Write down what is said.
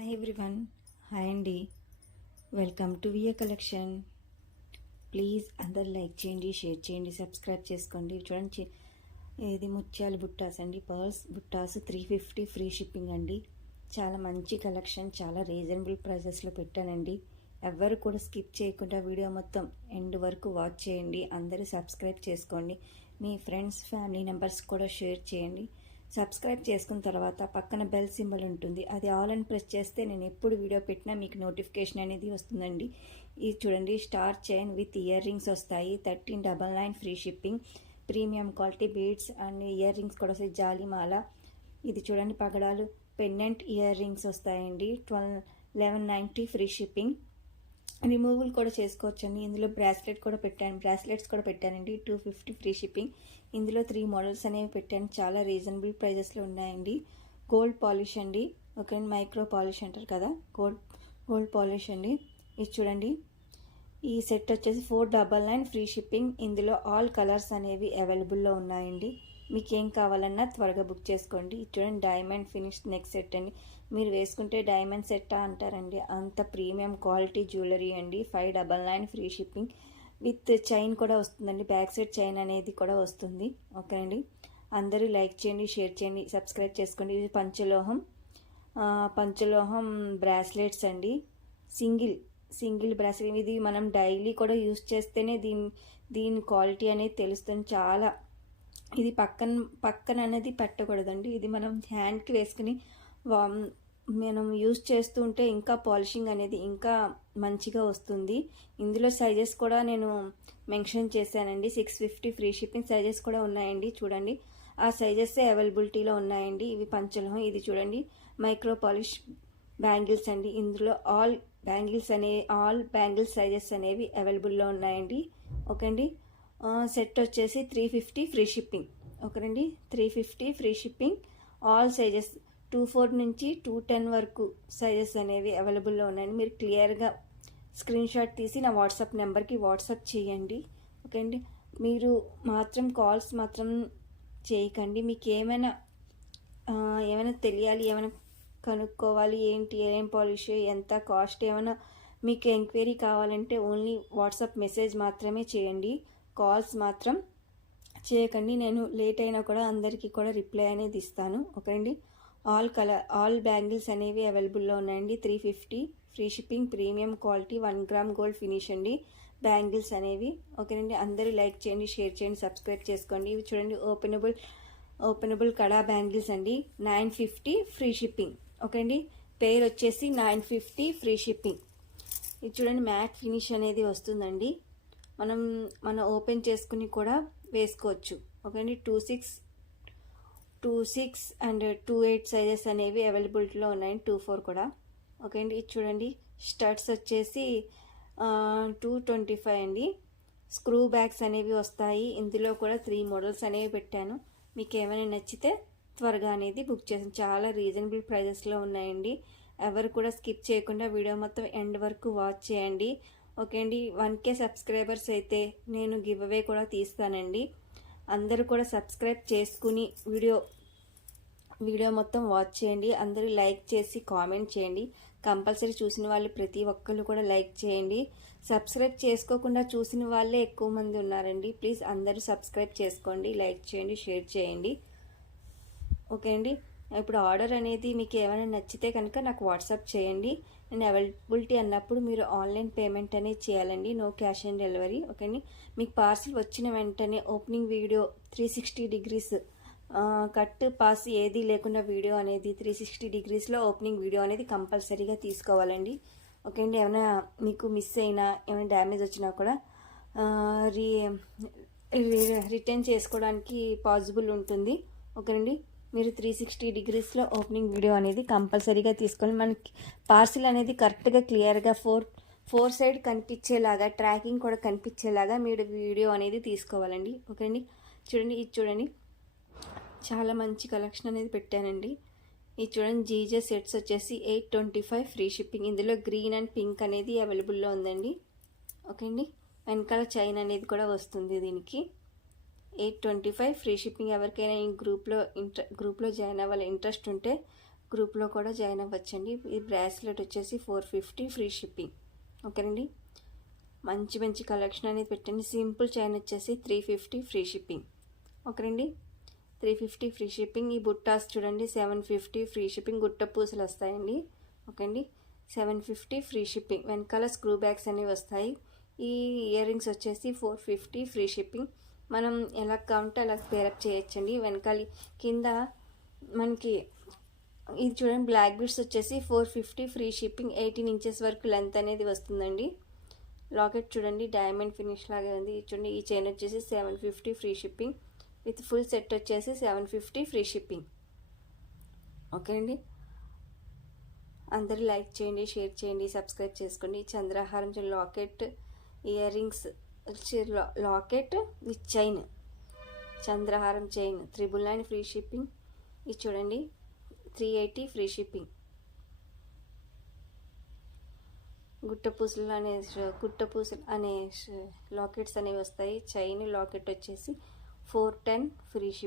Hi everyone, hi అండి. Welcome to VA collection. Please అందరు like చేయండి, షేర్ చేయండి, సబ్స్క్రైబ్ చేసుకోండి. చూడండి, ఇది ముత్యాల బుట్టాస్ అండి, పర్ల్స్ బుట్టాస్ 350 ఫ్రీ షిప్పింగ్ అండి. చాలా మంచి కలెక్షన్, చాలా రీజనబుల్ ప్రైజెస్లో పెట్టానండి. ఎవ్వరు కూడా స్కిప్ చేయకుండా వీడియో మొత్తం ఎండ్ వరకు వాచ్ చేయండి. అందరూ సబ్స్క్రైబ్ చేసుకోండి. మీ ఫ్రెండ్స్, ఫ్యామిలీ మెంబర్స్ కూడా షేర్ చేయండి. సబ్స్క్రైబ్ చేసుకున్న తర్వాత పక్కన బెల్ సింబల్ ఉంటుంది, అది ఆల్ అని ప్రెస్ చేస్తే నేను ఎప్పుడు వీడియో పెట్టినా మీకు నోటిఫికేషన్ అనేది వస్తుందండి. ఇది చూడండి, star chain with ear rings వస్తాయి. 1399 free shipping. Premium quality beads and ear rings కూడా వస్తాయి. జాలిమాల. ఇది చూడండి, పగడాలు పెండెంట్ ఇయర్ రింగ్స్ వస్తాయండి. 1190 ఫ్రీ షిప్పింగ్. రిమూవల్ కూడా చేసుకోవచ్చండి. ఇందులో బ్రాస్లెట్స్ కూడా పెట్టానండి. 250 ఫ్రీ షిప్పింగ్. ఇందులో 3 మోడల్స్ అనేవి పెట్టాను. చాలా రీజనబుల్ ప్రైజెస్లో ఉన్నాయండి. గోల్డ్ పాలిష్ అండి, ఓకే, మైక్రో పాలిష్ అంటారు కదా, గోల్డ్ పాలిష్ అండి. ఇది చూడండి, ఈ సెట్ వచ్చేసి 499 ఫ్రీ షిప్పింగ్. ఇందులో ఆల్ కలర్స్ అనేవి అవైలబుల్లో ఉన్నాయండి. మీకు ఏం కావాలన్నా త్వరగా బుక్ చేసుకోండి. చూడండి, డైమండ్ ఫినిష్ నెక్ సెట్ అండి. మీరు వేసుకుంటే డైమండ్ సెట్టా అంటారండి, అంత ప్రీమియం క్వాలిటీ జ్యువెలరీ అండి. 599 ఫ్రీ షిప్పింగ్ విత్ చైన్ కూడా వస్తుందండి. బ్యాక్ సైడ్ చైన్ అనేది కూడా వస్తుంది. ఓకే అండి, అందరూ లైక్ చేయండి, షేర్ చేయండి, సబ్స్క్రైబ్ చేసుకోండి. ఇది పంచలోహం బ్రాస్లెట్స్ అండి. Single bracelet. ఇది మనం డైలీ కూడా యూస్ చేస్తేనే దీని క్వాలిటీ అనేది తెలుస్తుంది. చాలా ఇది పక్కన అనేది పెట్టకూడదండి. ఇది మనం హ్యాండ్కి వేసుకుని మనం యూజ్ చేస్తూ ఉంటే ఇంకా పాలిషింగ్ అనేది ఇంకా మంచిగా వస్తుంది. ఇందులో సైజెస్ కూడా నేను మెన్షన్ చేశానండి. 650 ఫ్రీ షిప్పింగ్. సైజెస్ కూడా ఉన్నాయండి. చూడండి, ఆ సైజెస్ అవైలబిలిటీలో ఉన్నాయండి. ఇవి పంచలోహం. ఇది చూడండి, మైక్రో పాలిష్ బ్యాంగిల్స్ అండి. ఇందులో ఆల్ బ్యాంగిల్స్ సైజెస్ అనేవి అవైలబుల్లో ఉన్నాయండి. ఓకే అండి, సెట్ వచ్చేసి 350 ఫ్రీ షిప్పింగ్. ఓకేనండి, 350 ఫ్రీ షిప్పింగ్. ఆల్ సైజెస్ 24 నుంచి 210 వరకు సైజెస్ అనేవి అవైలబుల్లో ఉన్నాయండి. మీరు క్లియర్గా స్క్రీన్ షాట్ తీసి నా వాట్సాప్ నెంబర్కి వాట్సాప్ చేయండి. ఓకే అండి, మీరు మాత్రం కాల్స్ మాత్రం చేయకండి. మీకు ఏమైనా తెలియాలి, ఏమైనా కనుక్కోవాలి, ఏం పాలిష్, ఎంత కాస్ట్, ఏమైనా మీకు ఎంక్వైరీ కావాలంటే ఓన్లీ వాట్సాప్ మెసేజ్ మాత్రమే చేయండి. కాల్స్ మాత్రం చేయకండి. నేను లేట్ అయినా కూడా అందరికీ కూడా రిప్లై అనేది ఇస్తాను. ఓకే అండి, ఆల్ బ్యాంగిల్స్ అనేవి అవైలబుల్లో ఉన్నాయండి. 350 free shipping. Premium quality 1 gram gold finish అండి బ్యాంగిల్స్ అనేవి. ఓకేనండి, అందరూ లైక్ చేయండి, షేర్ చేయండి, సబ్స్క్రైబ్ చేసుకోండి. ఇవి చూడండి, ఓపెనబుల్ కడా బ్యాంగిల్స్ అండి. 950 ఫ్రీ షిప్పింగ్. ఓకే అండి, పేరు వచ్చేసి 950 ఫ్రీ షిప్పింగ్. ఇది చూడండి, మ్యాట్ ఫినిష్ అనేది వస్తుందండి. మనం ఓపెన్ చేసుకుని కూడా వేసుకోవచ్చు. ఓకే అండి, 26 అండ్ 28 సైజెస్ అనేవి అవైలబిలిటీలో ఉన్నాయి. 24 కూడా. ఓకే అండి, ఇది చూడండి, స్టడ్స్ వచ్చేసి 225 అండి. స్క్రూ బ్యాగ్స్ అనేవి వస్తాయి. ఇందులో కూడా 3 మోడల్స్ అనేవి పెట్టాను. మీకు ఏమైనా నచ్చితే త్వరగా అనేది బుక్ చేసాను. చాలా రీజనబుల్ ప్రైజెస్లో ఉన్నాయండి. ఎవరు కూడా స్కిప్ చేయకుండా వీడియో మొత్తం ఎండ్ వరకు వాచ్ చేయండి. ఓకే అండి, 1K సబ్స్క్రైబర్స్ అయితే నేను గివ్ అవే కూడా తీస్తానండి. అందరూ కూడా సబ్స్క్రైబ్ చేసుకుని వీడియో మొత్తం వాచ్ చేయండి. అందరూ లైక్ చేసి కామెంట్ చేయండి. కంపల్సరీ చూసిన వాళ్ళు ప్రతి ఒక్కళ్ళు కూడా లైక్ చేయండి. సబ్స్క్రైబ్ చేసుకోకుండా చూసిన వాళ్ళే ఎక్కువ మంది ఉన్నారండి. ప్లీజ్ అందరూ సబ్స్క్రైబ్ చేసుకోండి, లైక్ చేయండి, షేర్ చేయండి. ఓకే అండి, ఇప్పుడు ఆర్డర్ అనేది మీకు ఏమైనా నచ్చితే కనుక నాకు వాట్సాప్ చేయండి. నేను అవైలబిలిటీ అన్నప్పుడు మీరు ఆన్లైన్ పేమెంట్ అనేది చేయాలండి. No cash on delivery. Okay అండి, మీకు పార్సిల్ వచ్చిన వెంటనే opening video 360 degrees cut pause ఏది లేకుండా వీడియో అనేది 360 డిగ్రీస్లో ఓపెనింగ్ వీడియో అనేది కంపల్సరీగా తీసుకోవాలండి. ఓకే అండి, ఏమైనా మీకు మిస్ అయినా, ఏమైనా డ్యామేజ్ వచ్చినా కూడా రిటర్న్ చేసుకోవడానికి పాసిబుల్ ఉంటుంది. ఓకేనండి, మీరు 360 డిగ్రీస్లో ఓపెనింగ్ వీడియో అనేది కంపల్సరీగా తీసుకోవాలి. మనకి పార్సిల్ అనేది కరెక్ట్గా క్లియర్గా ఫోర్ సైడ్ కనిపించేలాగా, ట్రాకింగ్ కూడా కనిపించేలాగా మీరు వీడియో అనేది తీసుకోవాలండి. ఓకే అండి, చూడండి, ఇది చూడండి, చాలా మంచి కలెక్షన్ అనేది పెట్టానండి. ఇది చూడండి, జీజే సెట్స్ వచ్చేసి 825 ఫ్రీ షిప్పింగ్. ఇందులో గ్రీన్ అండ్ పింక్ అనేది అవైలబుల్లో ఉందండి. ఓకే అండి, వెనకాల చైన్ అనేది కూడా వస్తుంది దీనికి. 825 ఫ్రీ షిప్పింగ్. ఎవరికైనా ఈ గ్రూప్లో జాయిన్ అవ్వాలి ఇంట్రెస్ట్ ఉంటే గ్రూప్లో కూడా జాయిన్ అవ్వచ్చండి. ఈ బ్రాస్లెట్ వచ్చేసి 450 ఫ్రీ షిప్పింగ్. ఓకేనండి, మంచి మంచి కలెక్షన్ అనేది పెట్టండి. సింపుల్ చైన్ వచ్చేసి 350 ఫ్రీ షిప్పింగ్. ఓకేనండి, 350 ఫ్రీ షిప్పింగ్. ఈ బుట్టాస్ చూడండి 750 ఫ్రీ షిప్పింగ్. గుట్ట పూసలు వస్తాయండి. ఓకే అండి, 750 ఫ్రీ షిప్పింగ్. వెనకాల స్క్రూ బ్యాగ్స్ అనేవి వస్తాయి. ఈ ఇయర్ రింగ్స్ వచ్చేసి 450 ఫ్రీ షిప్పింగ్. మనం ఎలా కావాలంటే అలా పేరప్ చేయొచ్చండి. వెనకాల కింద మనకి ఇది చూడండి బ్లాక్ బిట్స్ వచ్చేసి 450 ఫ్రీ షిప్పింగ్. 18 ఇంచెస్ వరకు లెంత్ అనేది వస్తుందండి. లాకెట్ చూడండి డైమండ్ ఫినిష్ లాగా ఉంది. చూడండి ఈ చైన్ వచ్చేసి 750 free shipping. With full set వచ్చేసి 750 ఫ్రీ షిప్పింగ్. ఓకే అండి, అందరూ లైక్ చేయండి, షేర్ చేయండి, సబ్స్క్రైబ్ చేసుకోండి. చంద్రహారం locket, ear rings, locket with chain, చంద్రహారం చైన్ 999 ఫ్రీ షిప్పింగ్. ఇది చూడండి 380 ఫ్రీ షిప్పింగ్. గుట్టపూసలు అనే లాకెట్స్ అనేవి వస్తాయి. చైన్ లాకెట్ వచ్చేసి 410 ఫ్రీ షిప్పింగ్.